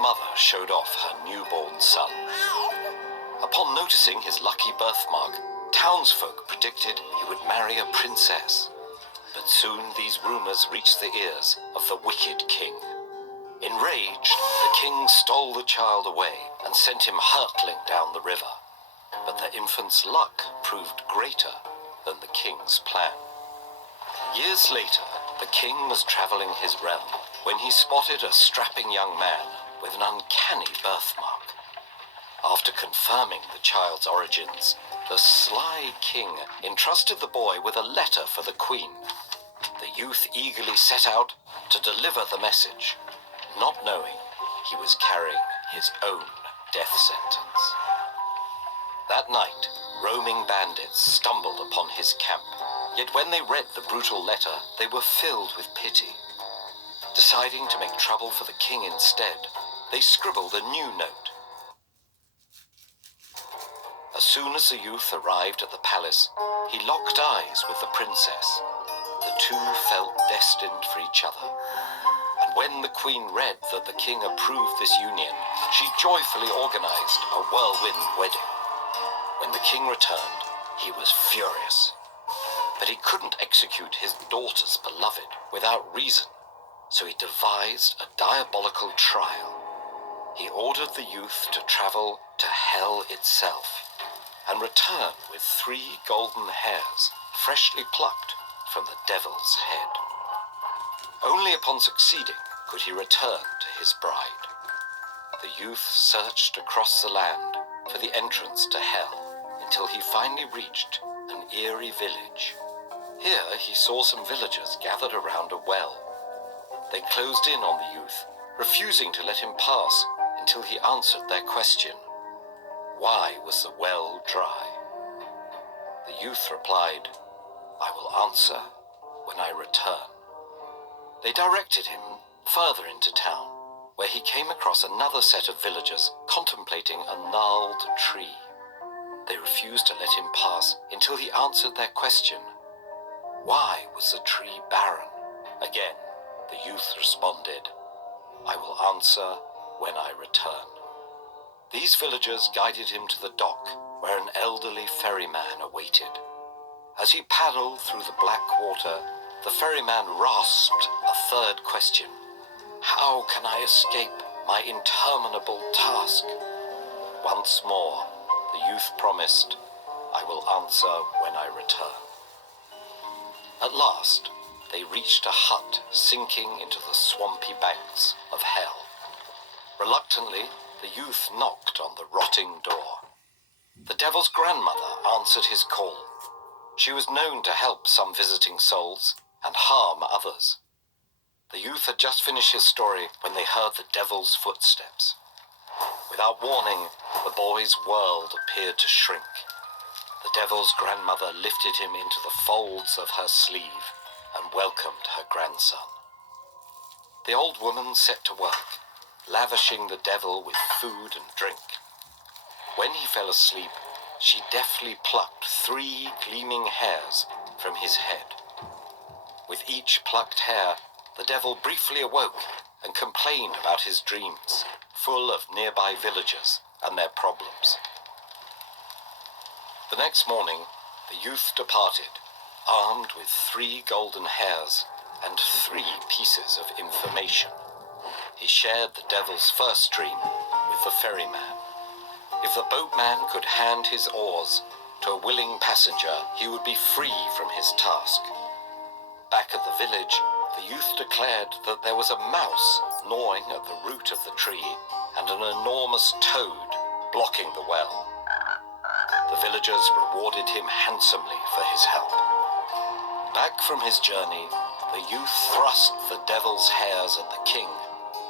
mother showed off her newborn son. Upon noticing his lucky birthmark, townsfolk predicted he would marry a princess. But soon these rumors reached the ears of the wicked king. Enraged, the king stole the child away and sent him hurtling down the river. But the infant's luck proved greater than the king's plan. Years later, the king was traveling his realm when he spotted a strapping young man with an uncanny birthmark. After confirming the child's origins, the sly king entrusted the boy with a letter for the queen. The youth eagerly set out to deliver the message, not knowing he was carrying his own death sentence. That night, roaming bandits stumbled upon his camp. Yet when they read the brutal letter, they were filled with pity. Deciding to make trouble for the king instead, they scribbled a new note. As soon as the youth arrived at the palace, he locked eyes with the princess. The two felt destined for each other. And when the queen read that the king approved this union, she joyfully organized a whirlwind wedding. When the king returned, he was furious. But he couldn't execute his daughter's beloved without reason, so he devised a diabolical trial. He ordered the youth to travel to hell itself and return with 3 golden hairs freshly plucked from the devil's head. Only upon succeeding could he return to his bride. The youth searched across the land for the entrance to hell until he finally reached an eerie village. Here he saw some villagers gathered around a well. They closed in on the youth, refusing to let him pass until he answered their question. Why was the well dry? The youth replied, "I will answer when I return." They directed him further into town, where he came across another set of villagers contemplating a gnarled tree. They refused to let him pass until he answered their question. Why was the tree barren? Again, the youth responded, "I will answer when I return." These villagers guided him to the dock, where an elderly ferryman awaited. As he paddled through the black water, the ferryman rasped a third question. How can I escape my interminable task? Once more, the youth promised, "I will answer when I return." At last, they reached a hut sinking into the swampy banks of hell. Reluctantly, the youth knocked on the rotting door. The devil's grandmother answered his call. She was known to help some visiting souls and harm others. The youth had just finished his story when they heard the devil's footsteps. Without warning, the boy's world appeared to shrink. The devil's grandmother lifted him into the folds of her sleeve and welcomed her grandson. The old woman set to work, lavishing the devil with food and drink. When he fell asleep, she deftly plucked 3 gleaming hairs from his head. With each plucked hair, the devil briefly awoke and complained about his dreams, full of nearby villagers and their problems. The next morning, the youth departed, armed with 3 golden hairs and 3 pieces of information. He shared the devil's first dream with the ferryman. If the boatman could hand his oars to a willing passenger, he would be free from his task. Back at the village, the youth declared that there was a mouse gnawing at the root of the tree and an enormous toad blocking the well. The villagers rewarded him handsomely for his help. Back from his journey, the youth thrust the devil's hairs at the king,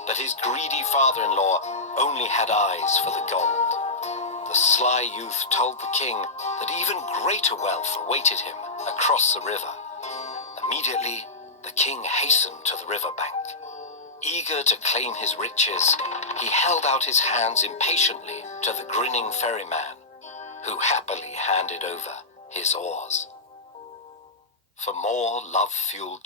but his greedy father-in-law only had eyes for the gold. The sly youth told the king that even greater wealth awaited him across the river. Immediately, the king hastened to the riverbank. Eager to claim his riches, he held out his hands impatiently to the grinning ferryman, who happily handed over his oars. For more love-fueled